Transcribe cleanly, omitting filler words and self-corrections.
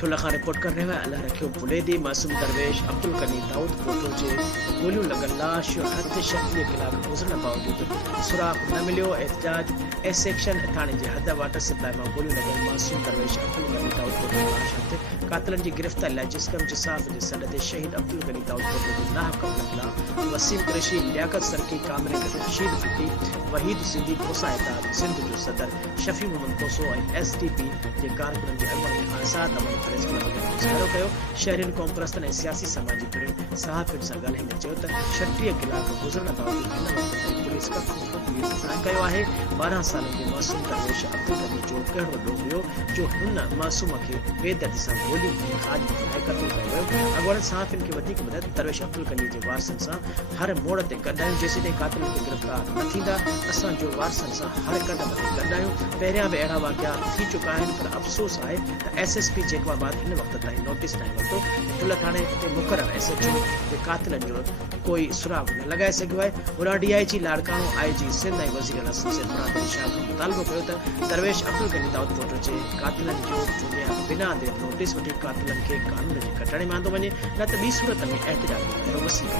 अब्दुल्ला खान रिपोर्ट कर रहे हैं। अल्लाह रखियो बुलेदी मासूम दरवेश अब्दुल गनी दाऊद कोटो जे गोलियों लगल लाश हथ शक्ति कलाक गुजरण बावजूद सुराग न मिलियो। एहतजाज ए सेक्शन थाने जे हद वाटर सप्लाई में गोलियों लगल मासूम दरवेश अब्दुल गनी दाऊद कोटो लाश हथ कातलन जी गिरफ्तारी लाइ जिस्कम जिसाफ जे सॾ ते शहीद अब्दुल गनी दाऊद कोटो जे नाहक कमला वसीम कुरैशी लियाकत सरकी कामरे रशीद फिटी वहीद सिंधी कोसा एताद सिंध जो सदर शफी मोहम्मद कोसो ऐं SDP जे कारकुननि जे अॻुवानी आज़ाद अमन प्रेस मुज़ाहिरो कयो। शहरियुनि क़ौम परस्तनि ऐं सियासी समाजी पिणुनि सहाफ़ियुनि सां ॻाल्हाईंदे चयो त 36 कलाक गुज़रण बावजूद हिन वक़्त ताईं पुलिस का कयो आहे। 12 सालनि जे मासूम दरवेश अब्दुल गनी जो कहिड़ो ॾोह हुयो जो हुन मासूम खे बेदर्दी सां गोलियूं ऐं खाज ॿुधाए क़त्ल कयो वियो। अॻुवाणनि सहाफ़ियुनि खे वधीक ॿुधाए दरवेश अब्दुल गनी जे वारसनि सां हर मोड़ ते गॾु आहियूं। जेसीं कातिलनि खे गिरफ़्तार न थींदा असां जो वारसनि सां हर क़दम ते गॾु आहियूं। पहिरियां बि अहिड़ा वाक़िया थी चुका आहिनि, पर अफ़सोस आहे त SSP जैकबाबाद हिन वक़्त ताईं नोटिस न वरितो। अब्दुल्ला थाणे ते मुक़रर SHO जे कातिलनि जो कोई सुराग न लॻाए सघियो आहे। होॾां DIG लाड़काणो IG सिंध ऐं वज़ीर आज़म सैयद मुराद अली शाह खां मुतालबो कयो त दरवेश अब्दुल गनी दाऊद कोटो जे कातिलनि जो बिना देर नोटिस वठी कातिलनि खे कानून जे कटणे में आंदो वञे, न त ॿी सूरत में एहतजाज जो वसीलो